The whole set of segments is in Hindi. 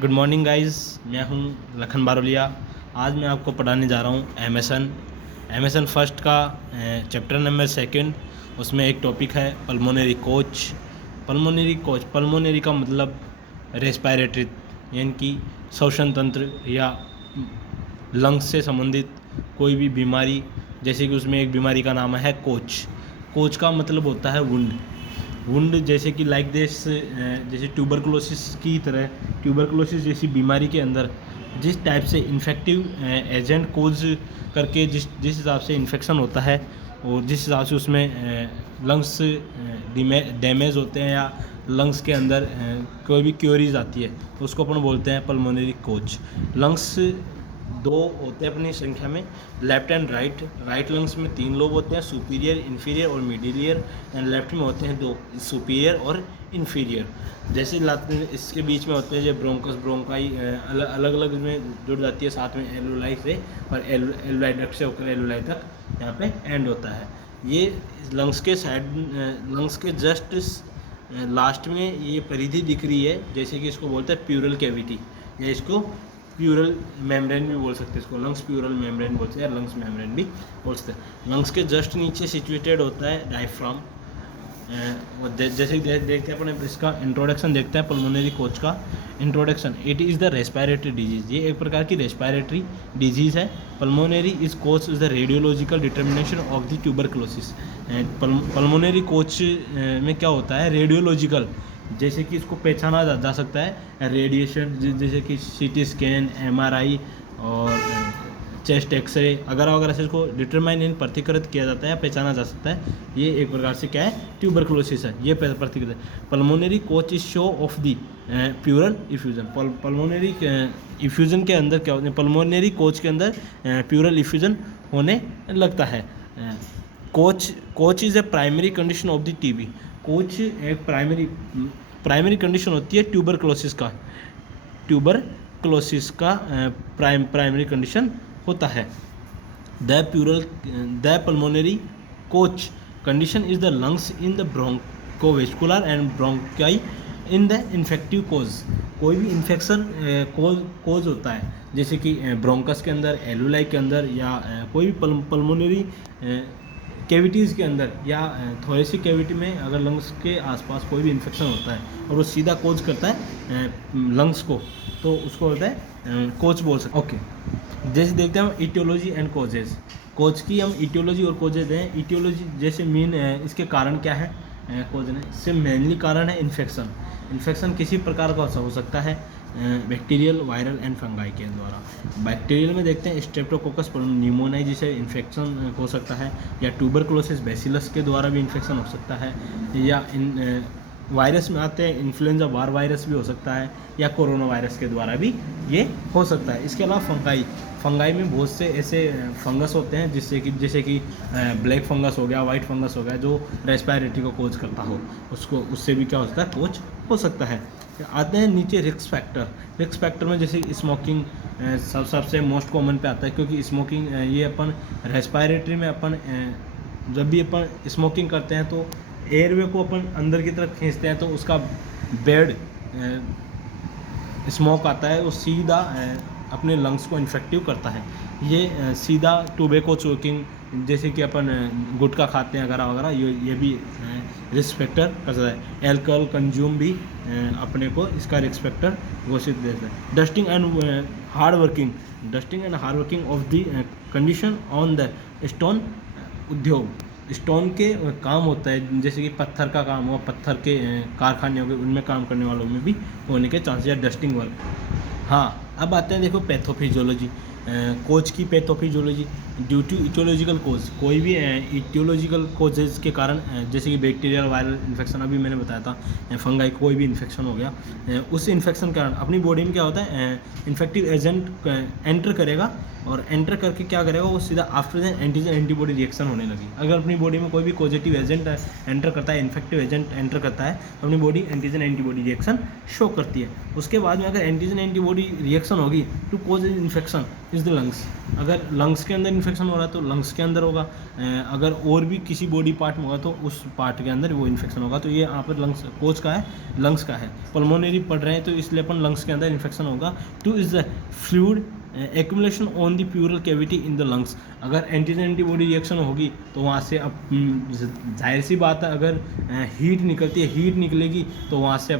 गुड मॉर्निंग गाइस, मैं हूं लखन बारोलिया। आज मैं आपको पढ़ाने जा रहा हूं एमएसएन फर्स्ट का चैप्टर नंबर सेकंड। उसमें एक टॉपिक है पल्मोनरी कोच। पल्मोनरी का मतलब रेस्पिरेटरी, यानी कि श्वसन तंत्र या लंग्स से संबंधित कोई भी बीमारी। जैसे कि उसमें एक बीमारी का नाम है कोच का मतलब होता है वुंड, जैसे कि लाइक दिस, जैसे ट्यूबरकुलोसिस की तरह। ट्यूबरकुलोसिस जैसी बीमारी के अंदर जिस टाइप से इन्फेक्टिव एजेंट कोज करके जिस हिसाब से इन्फेक्शन होता है और जिस हिसाब से उसमें लंग्स डैमेज होते हैं या लंग्स के अंदर कोई भी क्योरीज आती है तो उसको अपन बोलते हैं पल्मोनरी कोच। लंग्स दो होते हैं अपनी संख्या में, लेफ्ट एंड राइट लंग्स में 3 लोब होते हैं, सुपीरियर, इन्फीरियर और मिडिलियर। एंड लेफ्ट में होते हैं 2, सुपीरियर और इन्फीरियर। जैसे इसके बीच में होते हैं जो ब्रोंकाई अलग अलग में जुड़ जाती है साथ में एलुलाई से, और एलुलाई डक्ट से होकर एलुलाई तक यहाँ पे एंड होता है। ये लंग्स के जस्ट लास्ट में ये परिधि दिख रही है, जैसे कि इसको बोलते हैं प्यूरल कैविटी, या इसको प्यूरल मेम्ब्रेन भी बोल सकते हैं। इसको लंग्स प्यूरल मेम्ब्रेन बोलते हैं या लंग्स मेम्ब्रेन भी बोल सकते हैं। लंग्स के जस्ट नीचे सिचुएटेड होता है डायफ्राम। जैसे देखते हैं अपन इसका इंट्रोडक्शन देखते हैं पल्मोनरी कोच का introduction. It is the respiratory disease, ये एक प्रकार की रेस्पिरेटरी डिजीज़ है। Pulmonary is coach is the radiological determination of the tuberculosis. Pulmonary coach में क्या होता है, रेडियोलॉजिकल, जैसे कि इसको पहचाना जा सकता है रेडिएशन, जैसे कि सीटी स्कैन, एमआरआई और चेस्ट एक्सरे अगर से इसको डिटरमाइन इन प्रतिकृत किया जाता है या पहचाना जा सकता है। ये एक प्रकार से क्या है, ट्यूबरकुलोसिस है, ये प्रतिकृत है। Pulmonary coach is show of the plural effusion. Pulmonary effusion के अंदर क्या होता है, पल्मोनरी कोच के अंदर प्यूरल इफ्यूजन होने लगता है। Koch is a primary condition of the TB. Koch एक प्राइमरी कंडीशन होती है ट्यूबरकुलोसिस का प्राइमरी कंडीशन होता है। The pulmonary Koch condition is the lungs in the bronchovascular and bronchi in the infective cause. कोई भी इन्फेक्शन कोज होता है, जैसे कि ब्रोंकस के अंदर, एलुलाई के अंदर, या कोई भी पल्मोनरी कैविटीज़ के अंदर या थोरेसिक कैविटी में अगर लंग्स के आसपास कोई भी इन्फेक्शन होता है और वो सीधा कोज करता है लंग्स को, तो उसको बोलते हैं कोच बोल सकते। ओके, जैसे देखते हैं हम इटियोलॉजी एंड कोजेज। कोच की हम इटियोलॉजी और कोजेज हैं। इटियोलॉजी जैसे मेन इसके कारण क्या है, कोज ने इससे मेनली कारण है इन्फेक्शन किसी प्रकार का हो सकता है, बैक्टीरियल, वायरल एंड फंगाई के द्वारा। बैक्टीरियल में देखते हैं स्ट्रेप्टोकोकस न्यूमोनियाई जिसे इन्फेक्शन हो सकता है, या ट्यूबरकुलोसिस बैसिलस के द्वारा भी इन्फेक्शन हो सकता है, या वायरस में आते हैं इन्फ्लुएंजा वार वायरस भी हो सकता है, या कोरोना वायरस के द्वारा भी ये हो सकता है। इसके अलावा फंगाई में बहुत से ऐसे फंगस होते हैं जैसे कि ब्लैक फंगस हो गया, वाइट फंगस हो गया, जो रेस्पिरेटरी को कोज करता हो, उससे भी क्या हो सकता है, कोज हो सकता है। आते हैं नीचे रिस्क फैक्टर में, जैसे स्मोकिंग सबसे मोस्ट कॉमन पे आता है, क्योंकि स्मोकिंग ये अपन रेस्पिरेटरी में अपन जब भी अपन स्मोकिंग करते हैं तो एयरवे को अपन अंदर की तरफ खींचते हैं, तो उसका बेड स्मोक आता है, वो सीधा अपने लंग्स को इन्फेक्टिव करता है। ये सीधा टोबैको चोकिंग, जैसे कि अपन गुटखा खाते हैं वगैरह वगैरह, ये भी रिस्क फैक्टर कर सकता है। एल्कोहल कंज्यूम भी अपने को इसका रिस्क फैक्टर घोषित देता है। Dusting and hard working of the condition on the stone उद्योग। स्टोन के काम होता है, जैसे कि पत्थर का काम हो, पत्थर के कारखाने हो गए, उनमें काम करने वालों में भी होने के चांसेस है, डस्टिंग वर्क। हाँ, अब आते हैं देखो पैथोफिजियोलॉजी, कोच की पैथोफिजियोलॉजी। ड्यू टू इटियोलॉजिकल कोज, कोई भी इटियोलॉजिकल कोजेज के कारण, जैसे कि बैक्टीरियल, वायरल इन्फेक्शन अभी मैंने बताया था, फंगाई, कोई भी इन्फेक्शन हो गया, उस इन्फेक्शन के कारण अपनी बॉडी में क्या होता है, इन्फेक्टिव एजेंट एंटर करेगा, और एंटर करके क्या करेगा, वो सीधा after then antigen antibody reaction होने लगी। अगर अपनी बॉडी में कोई भी पॉजिटिव एजेंट एंटर करता है, इन्फेक्टिव एजेंट एंटर करता है, तो अपनी body antigen antibody reaction show करती है। उसके बाद में अगर एंटीजन एंटीबॉडी रिएक्शन होगी to cause infection, is the lungs. अगर लंग्स के अंदर इन्फेक्शन हो रहा है तो लंग्स के अंदर होगा, अगर और भी किसी बॉडी पार्ट में होगा तो उस पार्ट के अंदर वो इन्फेक्शन होगा। तो ये यहाँ पर लंग्स कोच का है, लंग्स का है। पल्मोनरी पढ़ रहे हैं तो इसलिए अपन लंग्स के अंदर इन्फेक्शन होगा। Two is the fluid accumulation on the plural cavity in the lungs. अगर एंटीजन एंटीबॉडी रिएक्शन होगी तो वहाँ से अब जाहिर सी बात है, अगर हीट निकलती है, हीट निकलेगी तो वहाँ से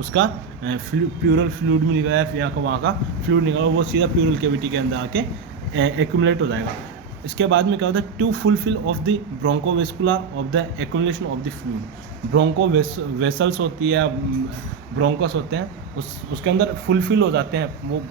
उसका प्यूरल फ्लूइड में निकला है, यहाँ का वहाँ का फ्लूइड निकला, वो सीधा प्यूरल कैविटी के अंदर आके एक्यूमुलेट हो जाएगा। इसके बाद में क्या होता है, to fulfil of the bronchovascular of the accumulation of the fluid. Broncho vessels होती है, ब्रोंकस होते हैं, उसके अंदर फुलफिल हो जाते हैं, वो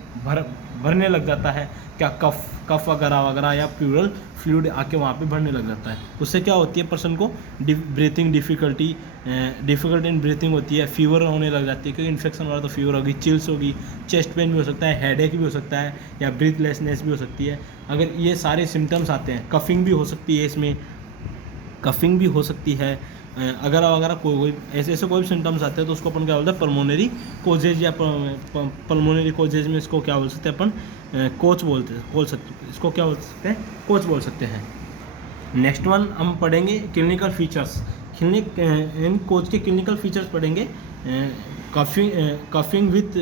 भरने लग जाता है, क्या कफ वगैरह वगैरह या प्यूरल फ्लूइड आके वहाँ पे भरने लग जाता है। उससे क्या होती है, पर्सन को ब्रीथिंग डिफ़िकल्टी इन ब्रीथिंग होती है, फीवर होने लग जाती है, क्योंकि इन्फेक्शन हो रहा है तो फीवर होगी, चिल्स होगी, चेस्ट पेन भी हो सकता है, हेडेक भी हो सकता है, या ब्रीथलेसनेस भी हो सकती है। अगर ये सारे सिम्टम्स आते हैं, कफिंग भी हो सकती है, इसमें कफिंग भी हो सकती है, अगर वगैरह कोई ऐसे कोई भी सिम्टम्स आते हैं तो उसको अपन क्या बोलते हैं, पल्मोनरी कोजेज, या पल्मोनरी कोजेज में इसको क्या बोल सकते हैं अपन, कोच इसको क्या बोल सकते हैं, कोच बोल सकते हैं। नेक्स्ट वन हम पढ़ेंगे क्लिनिकल फीचर्स। इन कोच के क्लिनिकल फीचर्स पढ़ेंगे। Coughing with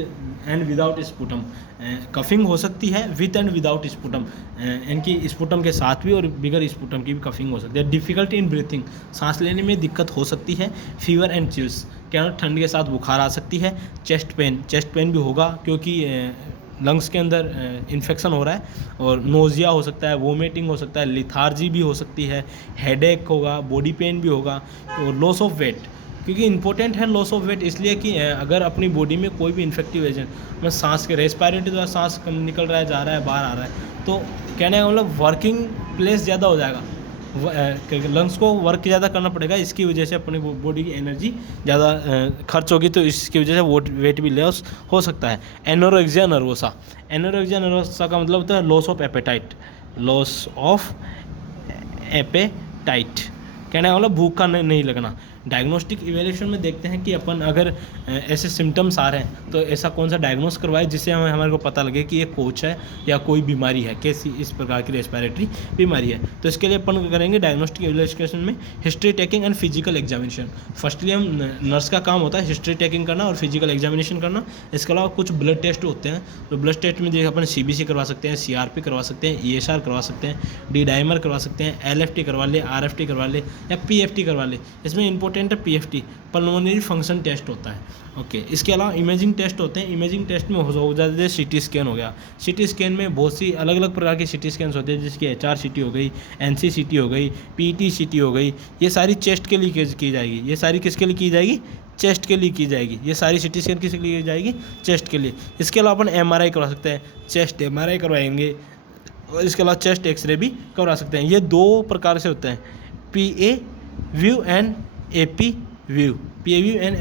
and without sputum. Coughing हो सकती है विथ एंड विदाउट स्पुटम, इनकी स्पुटम के साथ भी और बिगर स्पुटम की भी कफिंग हो सकती है। डिफ़िकल्टी इन ब्रीथिंग, सांस लेने में दिक्कत हो सकती है। फीवर एंड चिल्स, क्या ठंड के साथ बुखार आ सकती है। चेस्ट पेन भी होगा, क्योंकि लंग्स के अंदर इन्फेक्शन हो रहा है, और नोज़िया हो सकता है, वोमिटिंग हो सकता है, लिथार्जी भी हो सकती है, हेडेक होगा, बॉडी पेन भी होगा, और लॉस ऑफ वेट। क्योंकि इंपॉर्टेंट है लॉस ऑफ वेट, इसलिए कि अगर अपनी बॉडी में कोई भी इन्फेक्टिव एजेंट, मैं सांस के रेस्पिरेटरी द्वारा सांस निकल रहा है, जा रहा है, बाहर आ रहा है, तो कहने का मतलब वर्किंग प्लेस ज़्यादा हो जाएगा, लंग्स को वर्क ज़्यादा करना पड़ेगा, इसकी वजह से अपनी बॉडी की एनर्जी ज़्यादा खर्च होगी, तो इसकी वजह से वेट भी लॉस हो सकता है। एनोरेक्सिया नर्वोसा का मतलब होता है लॉस ऑफ एपेटाइट, कहने का मतलब भूख का नहीं लगना। डायग्नोस्टिक इवैल्यूएशन में देखते हैं कि अपन अगर ऐसे सिम्टम्स आ रहे हैं तो ऐसा कौन सा डायग्नोस करवाए जिससे हमारे को पता लगे कि ये कोच है या कोई बीमारी है, कैसी इस प्रकार की रेस्पिरेटरी बीमारी है। तो इसके लिए अपन करेंगे डायग्नोस्टिक इवैल्यूएशन में history taking and physical examination. Firstly हम नर्स का काम होता है हिस्ट्री टेकिंग करना और फिजिकल एग्जामिनेशन करना। इसके अलावा कुछ ब्लड टेस्ट होते हैं, तो ब्लड टेस्ट में जैसे अपन CBC करवा सकते हैं, CRP करवा सकते हैं, ESR करवा सकते हैं, D डाइमर करवा सकते हैं, LFT करवा ले, RFT करवा ले, या PFT करवा ले। इसमें इंपॉर्टेंट है PFT, पल्मोनरी फंक्शन टेस्ट होता है। ओके, इसके अलावा इमेजिंग टेस्ट होते हैं। इमेजिंग टेस्ट में हो जाते हैं CT स्कैन हो गया। CT स्कैन में बहुत सी अलग अलग प्रकार के CT स्कैन होते हैं, जिसकी HRCT हो गई, NCCT हो गई, PET-CT हो गई। ये सारी चेस्ट के लिए की जाएगी। ये सारी किसके लिए की जाएगी? चेस्ट के लिए की जाएगी। ये सारी CT स्कैन किसके लिए की जाएगी? चेस्ट के लिए। इसके अलावा अपन MRI करवा सकते हैं, चेस्ट MRI करवाएंगे, और इसके अलावा चेस्ट एक्सरे भी करवा सकते हैं। ये दो प्रकार से होते हैं, PA view and AP view, PA view and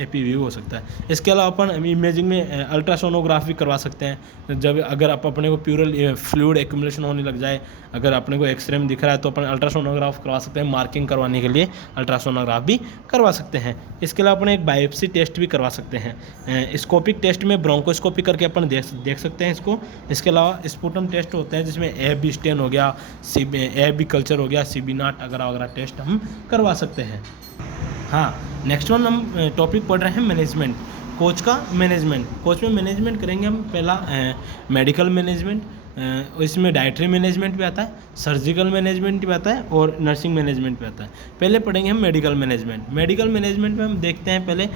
AP view हो सकता है। इसके अलावा अपन इमेजिंग में अल्ट्रासोनोग्राफी करवा सकते हैं। जब अगर अपने को प्यूरल फ्लूइड एक्यूमुलेशन होने लग जाए, अगर अपने को एक्सरे में दिख रहा है तो अपन अल्ट्रासोनोग्राफ करवा सकते हैं। मार्किंग करवाने के लिए अल्ट्रासोनोग्राफ भी करवा सकते हैं। इसके अलावा अपन एक बायोप्सी टेस्ट भी करवा सकते हैं। स्कोपिक टेस्ट में ब्रोंकोस्कोपी करके अपन देख सकते हैं इसको। इसके अलावा स्पुटम टेस्ट होते हैं, जिसमें AB स्टेन हो गया, AB कल्चर हो गया, CB नॉट वगैरह टेस्ट हम करवा सकते हैं। हाँ, नेक्स्ट वन हम टॉपिक पढ़ रहे हैं मैनेजमेंट, कोच का मैनेजमेंट। कोच में मैनेजमेंट करेंगे हम पहला मेडिकल मैनेजमेंट, इसमें डाइटरी मैनेजमेंट भी आता है, सर्जिकल मैनेजमेंट भी आता है, और नर्सिंग मैनेजमेंट भी आता है। पहले पढ़ेंगे हम मेडिकल मैनेजमेंट। मेडिकल मैनेजमेंट में हम देखते हैं पहले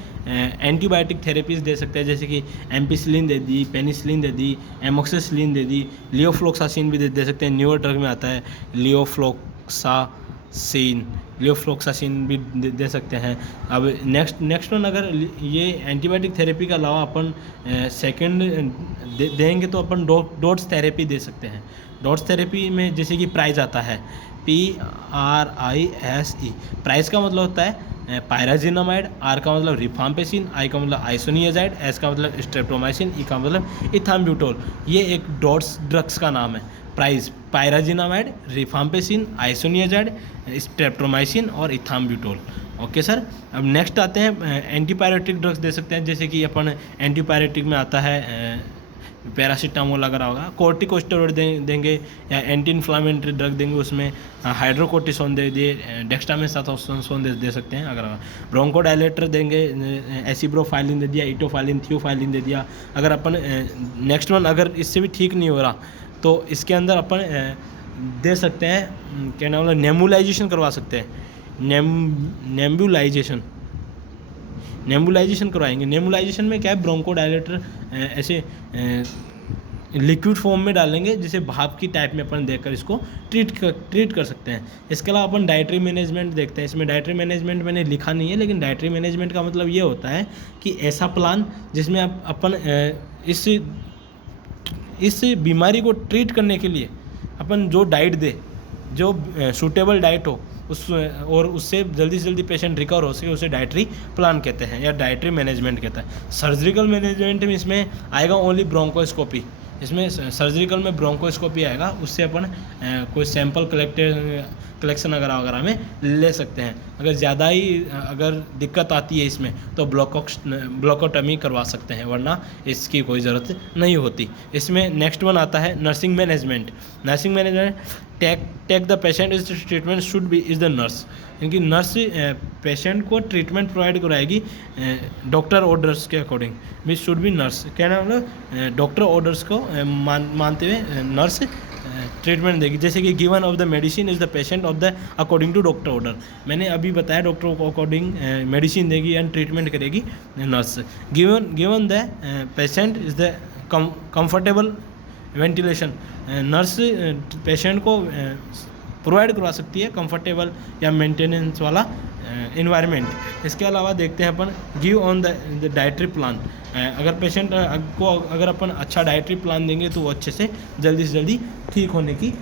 एंटीबायोटिक थेरेपीज दे सकते हैं, जैसे कि एम्पिसिलिन दे दी, पेनिसिलिन दे दी, एमोक्सिसिलिन दे दी, लियोफ्लोक्सासिन भी दे सकते हैं। न्यूअर ड्रग में आता है लियोफ्लोक्सासिन भी दे सकते हैं। अब नेक्स्ट वन, अगर ये एंटीबायोटिक थेरेपी के अलावा अपन सेकंड देंगे तो अपन डॉट्स थेरेपी दे सकते हैं। डॉट्स थेरेपी में जैसे कि प्राइज आता है PRISE। प्राइज का मतलब होता है पायराजिनामाइड, R का मतलब रिफाम्पेसिन, I का मतलब आइसोनियाजाइड, S का मतलब स्ट्रेप्टोमाइसिन, E का मतलब इथाम्ब्यूटोल। ये एक डॉट्स ड्रग्स का नाम है। प्राइज पायराजिनामाइड, रिफाम्पेसिन, आइसोनियाजाइड, स्ट्रेप्टोमाइसिन और इथाम्ब्यूटोल। Okay sir. अब नेक्स्ट आते हैं एंटीपायरेटिक ड्रग्स दे सकते हैं, जैसे कि अपन एंटीपायरेटिक में आता है पैरासीटामोल अगर होगा, कॉर्टिकोस्टेरॉइड देंगे या एंटी इन्फ्लामेटरी ड्रग देंगे, उसमें हाइड्रोकोर्टिसोन दे दिए, डेक्स्टामेथासोन दे सकते हैं अगर। ब्रोंकोडायलेटर देंगे, एसिब्रोफाइलिन दे दिया, इटोफाइलिन, थियोफाइलिन दे दिया। अगर अपन नेक्स्ट वन अगर इससे भी ठीक नहीं हो रहा तो इसके अंदर अपन दे सकते हैं, क्या नाम है, नेबुलाइजेशन करवा सकते हैं। नेबुलाइजेशन करवाएंगे। नेबुलाइजेशन में क्या है, ब्रोंकोडायलेटर ऐसे लिक्विड फॉर्म में डालेंगे, जिसे भाप की टाइप में अपन देकर इसको ट्रीट कर सकते हैं। इसके अलावा अपन डाइटरी मैनेजमेंट देखते हैं। इसमें डाइटरी मैनेजमेंट मैंने लिखा नहीं है, लेकिन डाइटरी मैनेजमेंट का मतलब ये होता है कि ऐसा प्लान जिसमें अपन इस बीमारी को ट्रीट करने के लिए अपन जो डाइट दे, जो सूटेबल डाइट हो और उससे जल्दी से जल्दी पेशेंट रिकवर हो सके, उसे डाइटरी प्लान कहते हैं या डाइटरी मैनेजमेंट कहते हैं। सर्जिकल मैनेजमेंट में इसमें आएगा ओनली ब्रोंकोस्कोपी। इसमें सर्जिकल में ब्रोंकोस्कोपी आएगा, उससे अपन कोई सैंपल कलेक्शन वगैरह में ले सकते हैं। अगर ज़्यादा ही अगर दिक्कत आती है इसमें तो ब्लोकोटमी करवा सकते हैं, वरना इसकी कोई ज़रूरत नहीं होती। इसमें नेक्स्ट वन आता है nursing management. Nursing management take the patient is treatment should be is the nurse, क्योंकि नर्स पेशेंट को ट्रीटमेंट प्रोवाइड कराएगी डॉक्टर ऑर्डर्स के अकॉर्डिंग। भी शुड बी नर्स, कहना मतलब डॉक्टर ऑर्डर्स को मानते हुए नर्स ट्रीटमेंट देगी। जैसे कि given of the medicine is the patient of the according to doctor order. मैंने अभी बताया डॉक्टर को अकॉर्डिंग मेडिसिन देगी एंड ट्रीटमेंट करेगी nurse. Given the patient is the comfortable ventilation, nurse patient को प्रोवाइड करवा सकती है कंफर्टेबल या मेंटेनेंस वाला इन्वायरमेंट। इसके अलावा देखते हैं अपन give on the dietary plan. अगर पेशेंट को अगर अपन अच्छा डाइटरी प्लान देंगे तो वो अच्छे से जल्दी ठीक होने की